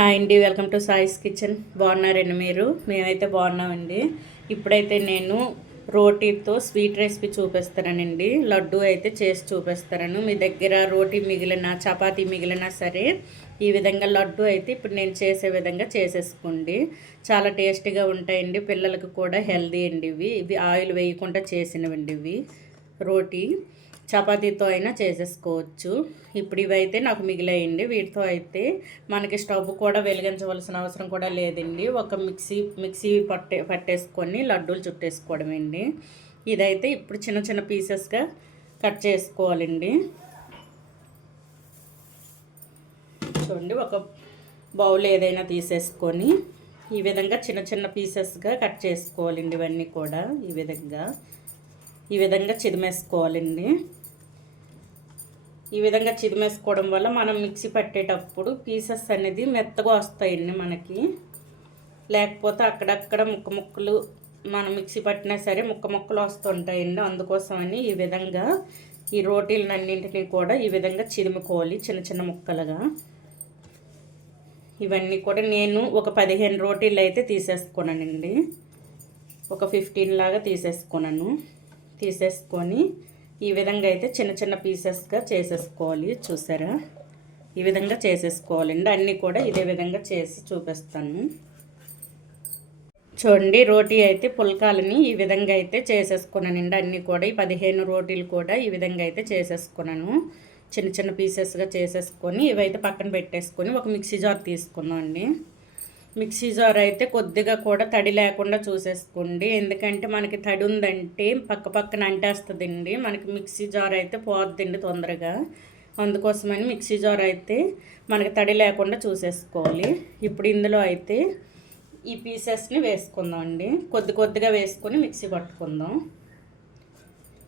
Hi అండి welcome to సాయిస్ kitchen. బాగున్నారండి మీరు? మేమైతే బాగున్నామండి. ఇప్పుడైతే నేను రోటీతో స్వీట్ రెసిపీ చూపిస్తానండి. లడ్డు అయితే చేసి చూపిస్తాను. మీ దగ్గర రోటీ మిగిలిన చపాతీ మిగిలిన సరే ఈ విధంగా లడ్డు అయితే ఇప్పుడు నేను చేసే విధంగా చేసేసుకోండి. చాలా టేస్టీగా ఉంటాయండి. పిల్లలకు కూడా హెల్దీ అండి ఇవి. ఇవి ఆయిల్ వేయకుండా చేసినవండి ఇవి. రోటీ. చపాతీతో అయినా చేసేసుకోవచ్చు. ఇప్పుడు ఇవైతే నాకు మిగిలాయండి. వీటితో అయితే మనకి స్టవ్ కూడా వెలిగించవలసిన అవసరం కూడా లేదండి. ఒక మిక్సీ మిక్సీ పట్టే పట్టేసుకొని లడ్డూలు చుట్టేసుకోవడమండి. ఇదైతే ఇప్పుడు చిన్న చిన్న పీసెస్గా కట్ చేసుకోవాలండి. చూడండి ఒక బౌల్ ఏదైనా తీసేసుకొని ఈ విధంగా చిన్న చిన్న పీసెస్గా కట్ చేసుకోవాలండి ఇవన్నీ కూడా. ఈ విధంగా ఈ విధంగా చిదిమేసుకోవాలండి. ఈ విధంగా చిదిమేసుకోవడం వల్ల మనం మిక్సీ పట్టేటప్పుడు పీసెస్ అనేది మెత్తగా వస్తాయండి మనకి. లేకపోతే అక్కడక్కడ ముక్క ముక్కలు మనం మిక్సీ పట్టినా సరే ముక్క ముక్కలు వస్తుంటాయండి. అందుకోసమని ఈ విధంగా ఈ రోటీలన్నింటినీ కూడా ఈ విధంగా చిరుముకోవాలి చిన్న చిన్న ముక్కలుగా. ఇవన్నీ కూడా నేను ఒక పదిహేను రోటీలు అయితే తీసేసుకున్నానండి ఒక ఫిఫ్టీన్ లాగా తీసేసుకున్నాను తీసేసుకొని ఈ విధంగా అయితే చిన్న చిన్న పీసెస్గా చేసేసుకోవాలి. చూసారా? ఈ విధంగా చేసేసుకోవాలండి అన్నీ కూడా ఇదే విధంగా చేసి చూపిస్తాను. చూడండి రోటీ అయితే పుల్కాలని ఈ విధంగా అయితే చేసేసుకున్నానండి అన్నీ కూడా ఈ పదిహేను రోటీలు కూడా ఈ విధంగా అయితే చేసేసుకున్నాను. చిన్న చిన్న పీసెస్గా చేసేసుకొని ఇవైతే పక్కన పెట్టేసుకొని ఒక మిక్సీ జార్ తీసుకుందాం అండి. మిక్సీ జార్ అయితే కొద్దిగా కూడా తడి లేకుండా చూసేసుకోండి. ఎందుకంటే మనకి తడి ఉందంటే పక్క పక్కన అంటేస్తుందండి. మనకి మిక్సీ జార్ అయితే పోద్దండి తొందరగా. అందుకోసమని మిక్సీ జార్ అయితే మనకి తడి లేకుండా చూసేసుకోవాలి. ఇప్పుడు ఇందులో అయితే ఈ పీసెస్ని వేసుకుందాం అండి కొద్ది కొద్దిగా వేసుకొని మిక్సీ పట్టుకుందాం.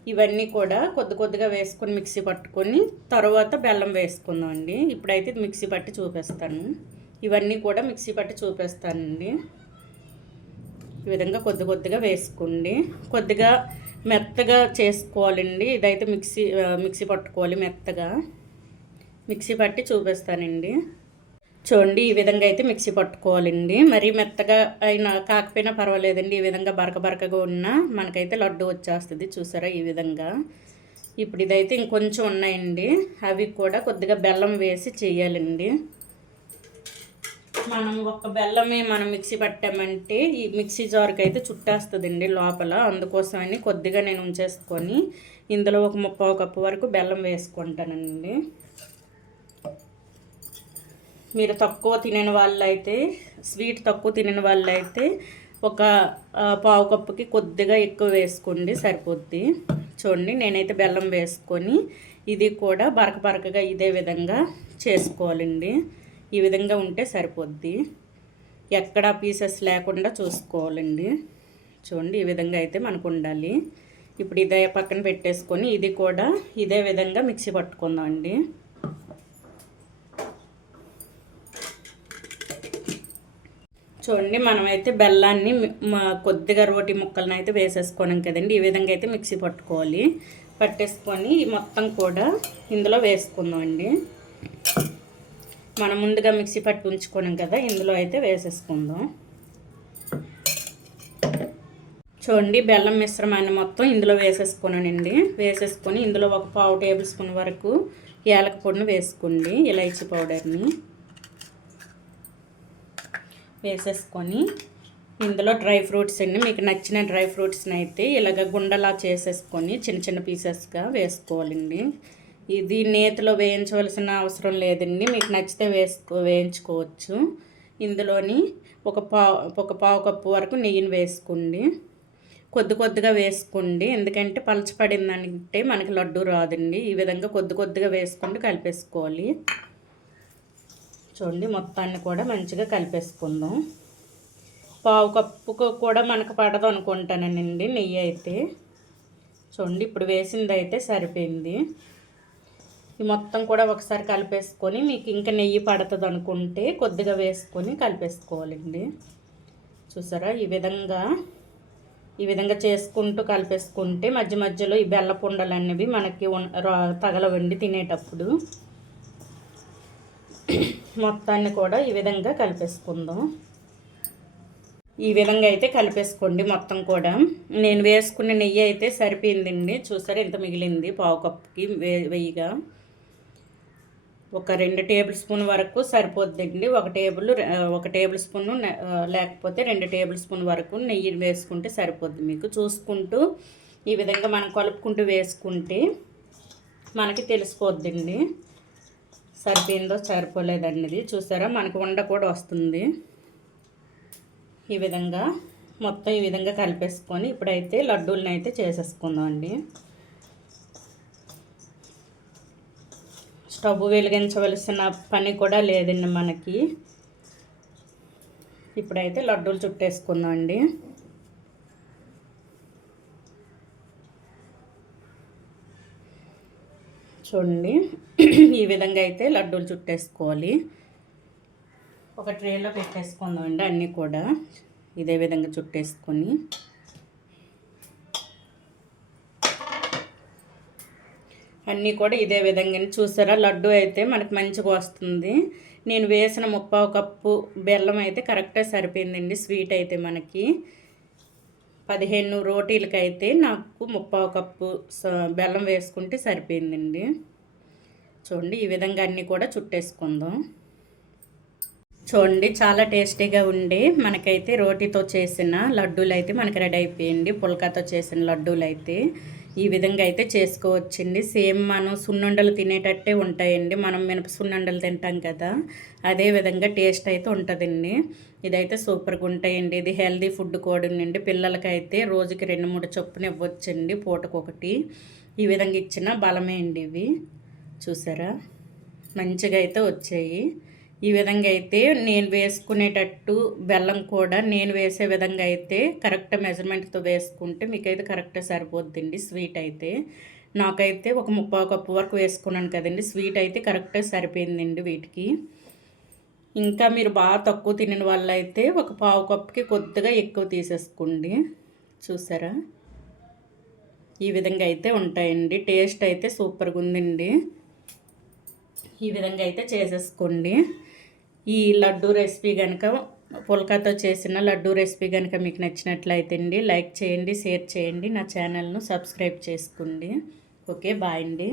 ఇవన్నీ కూడా కొద్ది కొద్దిగా వేసుకొని మిక్సీ పట్టుకొని తర్వాత బెల్లం వేసుకుందాం అండి ఇప్పుడైతే మిక్సీ పట్టి చూపిస్తాను. ఇవన్నీ కూడా మిక్సీ పట్టి చూపిస్తానండి. ఈ విధంగా కొద్ది కొద్దిగా వేసుకోండి. కొద్దిగా మెత్తగా చేసుకోవాలండి. ఇదైతే మిక్సీ మిక్సీ పట్టుకోవాలి మెత్తగా. మిక్సీ పట్టి చూపిస్తానండి. చూడండి ఈ విధంగా అయితే మిక్సీ పట్టుకోవాలండి. మరీ మెత్తగా అయినా కాకపోయినా పర్వాలేదండి. ఈ విధంగా బరక బరకగా ఉన్నా మనకైతే లడ్డు వచ్చేస్తుంది. చూసారా ఈ విధంగా? ఇప్పుడు ఇదైతే ఇంకొంచెం ఉన్నాయండి. అవి కూడా కొద్దిగా బెల్లం వేసి చేయాలండి. మనం ఒక బెల్లమే మనం మిక్సీ పట్టామంటే ఈ మిక్సీ జార్కి అయితే చుట్టేస్తుందండి లోపల. అందుకోసమని కొద్దిగా నేను ఉంచేసుకొని ఇందులో ఒక ముప్పావు కప్పు వరకు బెల్లం వేసుకుంటానండి. మీరు తక్కువ తినని వాళ్ళైతే స్వీట్ తక్కువ తినని వాళ్ళైతే ఒక పావు కప్పుకి కొద్దిగా ఎక్కువ వేసుకోండి సరిపోద్ది. చూడండి నేనైతే బెల్లం వేసుకొని ఇది కూడా బరక బరకగా ఇదే విధంగా చేసుకోవాలండి. ఈ విధంగా ఉంటే సరిపోద్ది. ఎక్కడ పీసెస్ లేకుండా చూసుకోవాలండి. చూడండి ఈ విధంగా అయితే మనకు ఉండాలి. ఇప్పుడు ఇదే పక్కన పెట్టేసుకొని ఇది కూడా ఇదే విధంగా మిక్సీ పట్టుకుందాం అండి చూడండి మనమైతే బెల్లాన్ని కొద్దిగా రోటి ముక్కలను అయితే వేసేసుకున్నాం కదండి. ఈ విధంగా అయితే మిక్సీ పట్టుకోవాలి. పట్టేసుకొని మొత్తం కూడా ఇందులో వేసుకుందాం అండి మనం ముందుగా మిక్సీ పట్టి ఉంచుకున్నాం కదా ఇందులో అయితే వేసేసుకుందాం. చూడండి బెల్లం మిశ్రమాన్ని మొత్తం ఇందులో వేసేసుకున్నానండి. వేసేసుకొని ఇందులో ఒక పావు టేబుల్ స్పూన్ వరకు ఏలక పొడిని వేసుకోండి ఇలైచి పౌడర్ని. వేసేసుకొని ఇందులో డ్రై ఫ్రూట్స్ అండి మీకు నచ్చిన డ్రై ఫ్రూట్స్ని అయితే ఇలాగ గుండలా చేసేసుకొని చిన్న చిన్న పీసెస్గా వేసుకోవాలండి. ఇది నేతిలో వేయించవలసిన అవసరం లేదండి. మీకు నచ్చితే వేసుకో వేయించుకోవచ్చు. ఇందులోని ఒక పావు ఒక పావు కప్పు వరకు నెయ్యిని వేసుకోండి. కొద్ది కొద్దిగా వేసుకోండి. ఎందుకంటే పలచపడిందంటే మనకి లడ్డు రాదండి. ఈ విధంగా కొద్ది కొద్దిగా వేసుకుంటూ కలిపేసుకోవాలి. చూడండి మొత్తాన్ని కూడా మంచిగా కలిపేసుకుందాం. పావు కప్పుకు కూడా మనకు పడదు అనుకుంటానండి నెయ్యి అయితే. చూడండి ఇప్పుడు వేసింది అయితే సరిపోయింది. ఈ మొత్తం కూడా ఒకసారి కలిపేసుకొని మీకు ఇంకా నెయ్యి పడుతుంది అనుకుంటే కొద్దిగా వేసుకొని కలిపేసుకోవాలండి. చూసారా? ఈ విధంగా ఈ విధంగా చేసుకుంటూ కలిపేసుకుంటే మధ్య మధ్యలో ఈ బెల్లపుండలు అనేవి మనకి తగలవండి తినేటప్పుడు. మొత్తాన్ని కూడా ఈ విధంగా కలిపేసుకుందాం. ఈ విధంగా అయితే కలిపేసుకోండి మొత్తం కూడా. నేను వేసుకున్న నెయ్యి అయితే సరిపోయిందండి. చూసారా? ఎంత మిగిలింది పావు కప్పుకి వెయ్యిగా ఒక రెండు టేబుల్ స్పూన్ వరకు సరిపోద్దండి. ఒక టేబుల్ ఒక టేబుల్ స్పూన్ లేకపోతే రెండు టేబుల్ స్పూన్ వరకు నెయ్యి వేసుకుంటే సరిపోద్ది మీకు. చూసుకుంటూ ఈ విధంగా మనం కలుపుకుంటూ వేసుకుంటే మనకి తెలిసిపోద్దండి. సరిపోయిందో సరిపోలేదన్నది చూసారా? మనకు వండ కూడా వస్తుంది. ఈ విధంగా మొత్తం ఈ విధంగా కలిపేసుకొని ఇప్పుడైతే లడ్డూలను అయితే చేసేసుకుందాం అండి స్టవ్ వెలిగించవలసిన పని కూడా లేదండి మనకి. ఇప్పుడైతే లడ్డూలు చుట్టేసుకుందాం అండి. చూడండి. ఈ విధంగా అయితే లడ్డూలు చుట్టేసుకోవాలి. ఒక ట్రేలో పెట్టేసుకుందాం అండి అన్నీ కూడా. ఇదే విధంగా చుట్టేసుకొని. అన్నీ కూడా ఇదే విధంగా చూసారా? లడ్డు అయితే మనకు మంచిగా వస్తుంది. నేను వేసిన ముప్పావు కప్పు బెల్లం అయితే కరెక్ట్గా సరిపోయిందండి. స్వీట్ అయితే మనకి. పదిహేను రోటీలకైతే నాకు ముప్పావు కప్పు బెల్లం వేసుకుంటే సరిపోయిందండి. చూడండి ఈ విధంగా అన్నీ కూడా చుట్టేసుకుందాం. చూడండి చాలా టేస్టీగా ఉండి మనకైతే రోటీతో చేసిన లడ్డూలు అయితే మనకి రెడీ అయిపోయింది. పుల్కాతో చేసిన లడ్డూలు అయితే ఈ విధంగా అయితే చేసుకోవచ్చండి. సేమ్ మనం సున్నుండలు తినేటట్టే ఉంటాయండి. మనం మినప సున్నుండలు తింటాం కదా అదే విధంగా టేస్ట్ అయితే ఉంటుందండి. ఇదైతే సూపర్గా ఉంటాయండి. ఇది హెల్దీ ఫుడ్ కూడా ఉండండి పిల్లలకైతే రోజుకి రెండు మూడు చొప్పున ఇవ్వచ్చండి పూటకొకటి. ఈ విధంగా ఇచ్చిన బలమే అండి ఇవి. చూసారా? మంచిగా అయితే వచ్చాయి. ఈ విధంగా అయితే నేను వేసుకునేటట్టు బెల్లం కూడా నేను వేసే విధంగా అయితే కరెక్ట్ మెజర్మెంట్తో వేసుకుంటే మీకైతే కరెక్ట్ సరిపోద్దండి. స్వీట్ అయితే నాకైతే ఒక ముప్పై కప్పు వరకు వేసుకున్నాను కదండి. స్వీట్ అయితే కరెక్ట్గా సరిపోయిందండి వీటికి. ఇంకా మీరు బాగా తక్కువ తినిన వాళ్ళైతే ఒక పావు కప్పుకి కొద్దిగా ఎక్కువ తీసేసుకోండి. చూసారా? ఈ విధంగా అయితే ఉంటాయండి. టేస్ట్ అయితే సూపర్గా ఉందండి ఈ విధంగా అయితే చేసేసుకోండి. ఈ లడ్డు రెసిపీ కనుక పుల్కాతో చేసిన లడ్డు రెసిపీ కనుక మీకు నచ్చినట్లయితే అండి లైక్ చేయండి షేర్ చేయండి నా ఛానల్ను సబ్స్క్రైబ్ చేసుకోండి. ఓకే బాయ్ అండి.